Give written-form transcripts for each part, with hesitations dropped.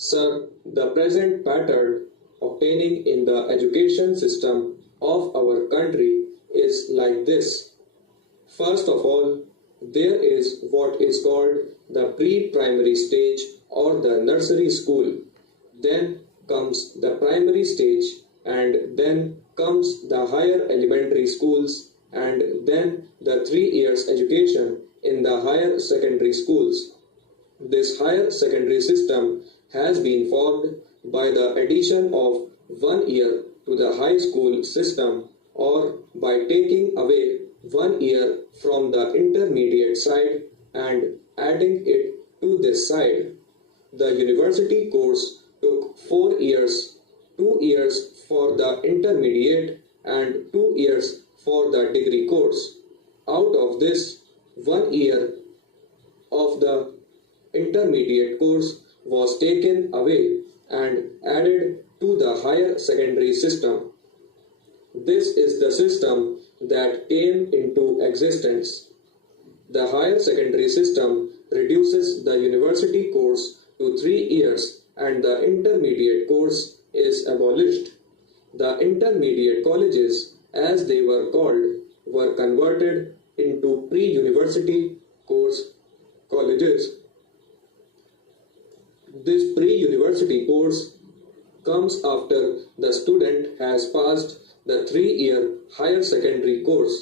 Sir, the present pattern obtaining in the education system of our country is like this. First of all, there is what is called the pre-primary stage or the nursery school. Then comes the primary stage, and then comes the higher elementary schools, and then the 3 years education in the higher secondary schools. This higher secondary system has been formed by the addition of 1 year to the high school system, or by taking away 1 year from the intermediate side and adding it to this side. The university course took 4 years, 2 years for the intermediate and 2 years for the degree course. Out of this, 1 year of the intermediate course was taken away and added to the higher secondary system. This is the system that came into existence. The higher secondary system reduces the university course to 3 years and the intermediate course is abolished. The intermediate colleges, as they were called, were converted into pre-university course colleges. This pre-university course comes after the student has passed the 3 year higher secondary course.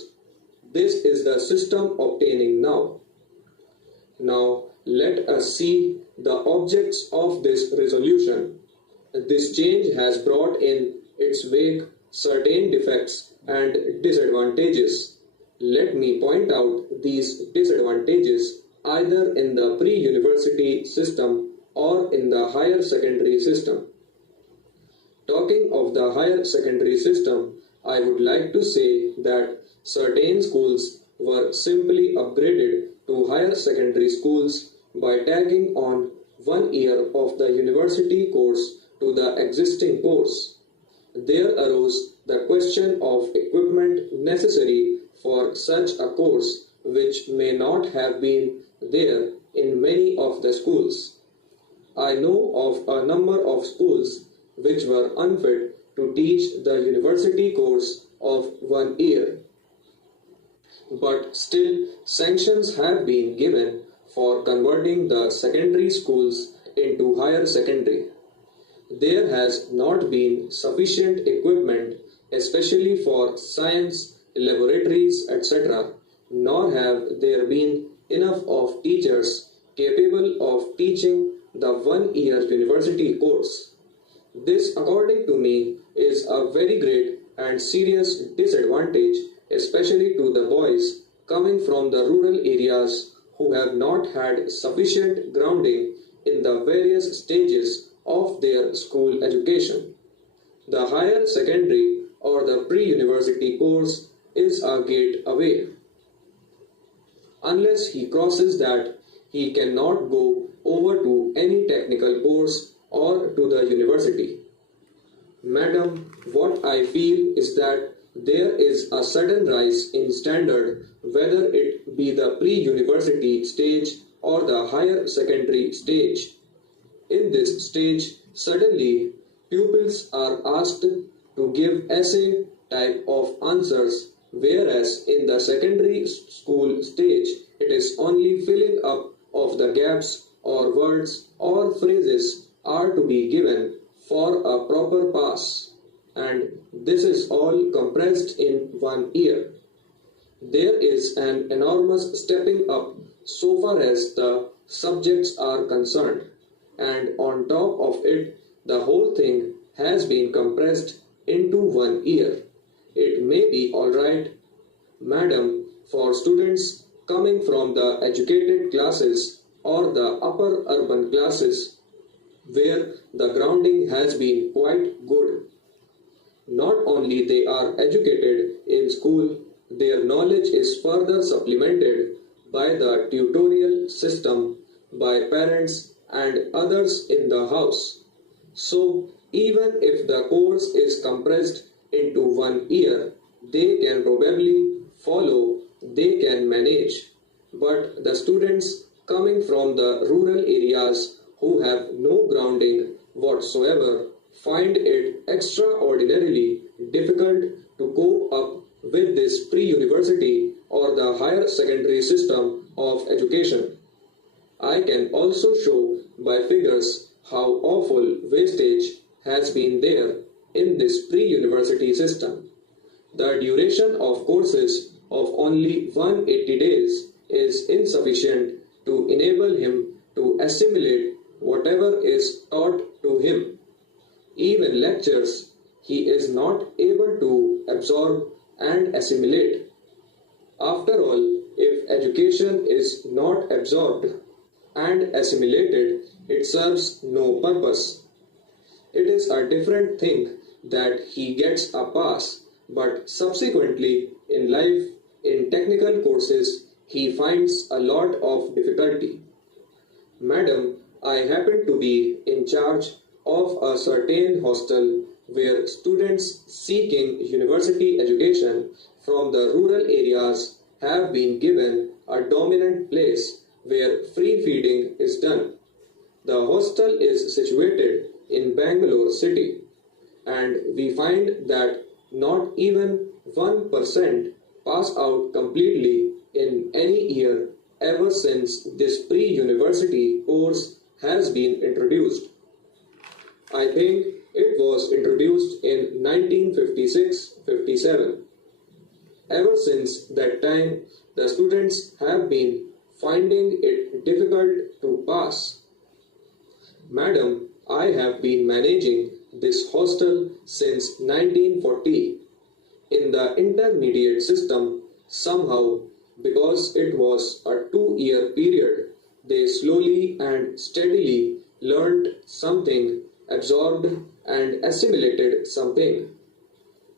This is the system obtaining now. Now let us see the objects of this resolution. This change has brought in its wake certain defects and disadvantages. Let me point out these disadvantages either in the pre-university system or in the higher secondary system. Talking of the higher secondary system, I would like to say that certain schools were simply upgraded to higher secondary schools by tagging on 1 year of the university course to the existing course. There arose the question of equipment necessary for such a course, which may not have been there in many of the schools. I know of a number of schools which were unfit to teach the university course of 1 year. But still, sanctions have been given for converting the secondary schools into higher secondary. There has not been sufficient equipment, especially for science, laboratories, etc., nor have there been enough of teachers capable of teaching the 1 year university course. This, according to me, is a very great and serious disadvantage, especially to the boys coming from the rural areas who have not had sufficient grounding in the various stages of their school education. The higher secondary or the pre-university course is a gate away. Unless he crosses that, he cannot go over to any technical course or to the university. Madam, what I feel is that there is a sudden rise in standard, whether it be the pre-university stage or the higher secondary stage. In this stage, suddenly pupils are asked to give essay type of answers, whereas in the secondary school stage, it is only filling up of the gaps or words or phrases are to be given for a proper pass, and this is all compressed in 1 year. There is an enormous stepping up so far as the subjects are concerned, and on top of it, the whole thing has been compressed into 1 year. It may be alright, madam, for students coming from the educated classes or the upper urban classes, where the grounding has been quite good. Not only they are educated in school, their knowledge is further supplemented by the tutorial system, by parents and others in the house. So, even if the course is compressed into 1 year, they can probably follow, they can manage. But the students coming from the rural areas who have no no grounding whatsoever, find it extraordinarily difficult to cope up with this pre-university or the higher secondary system of education. I can also show by figures how awful wastage has been there in this pre-university system. The duration of courses of only 180 days is insufficient to enable him to assimilate whatever is taught to him. Even lectures he is not able to absorb and assimilate. After all, if education is not absorbed and assimilated, it serves no purpose. It is a different thing that he gets a pass, but subsequently in life, in technical courses, he finds a lot of difficulty. Madam, I happen to be in charge of a certain hostel where students seeking university education from the rural areas have been given a dominant place where free feeding is done. The hostel is situated in Bangalore city, and we find that not even 1% pass out completely in any year ever since this pre-university course has been introduced. I think it was introduced in 1956-57. Ever since that time, the students have been finding it difficult to pass. Madam, I have been managing this hostel since 1940. In the intermediate system, somehow, because it was a 2-year period, they slowly and steadily learned something, absorbed and assimilated something.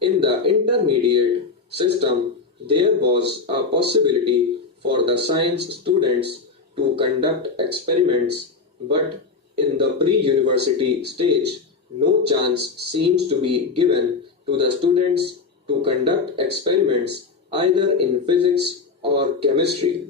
In the intermediate system, there was a possibility for the science students to conduct experiments, but in the pre-university stage, no chance seems to be given to the students to conduct experiments either in physics or chemistry.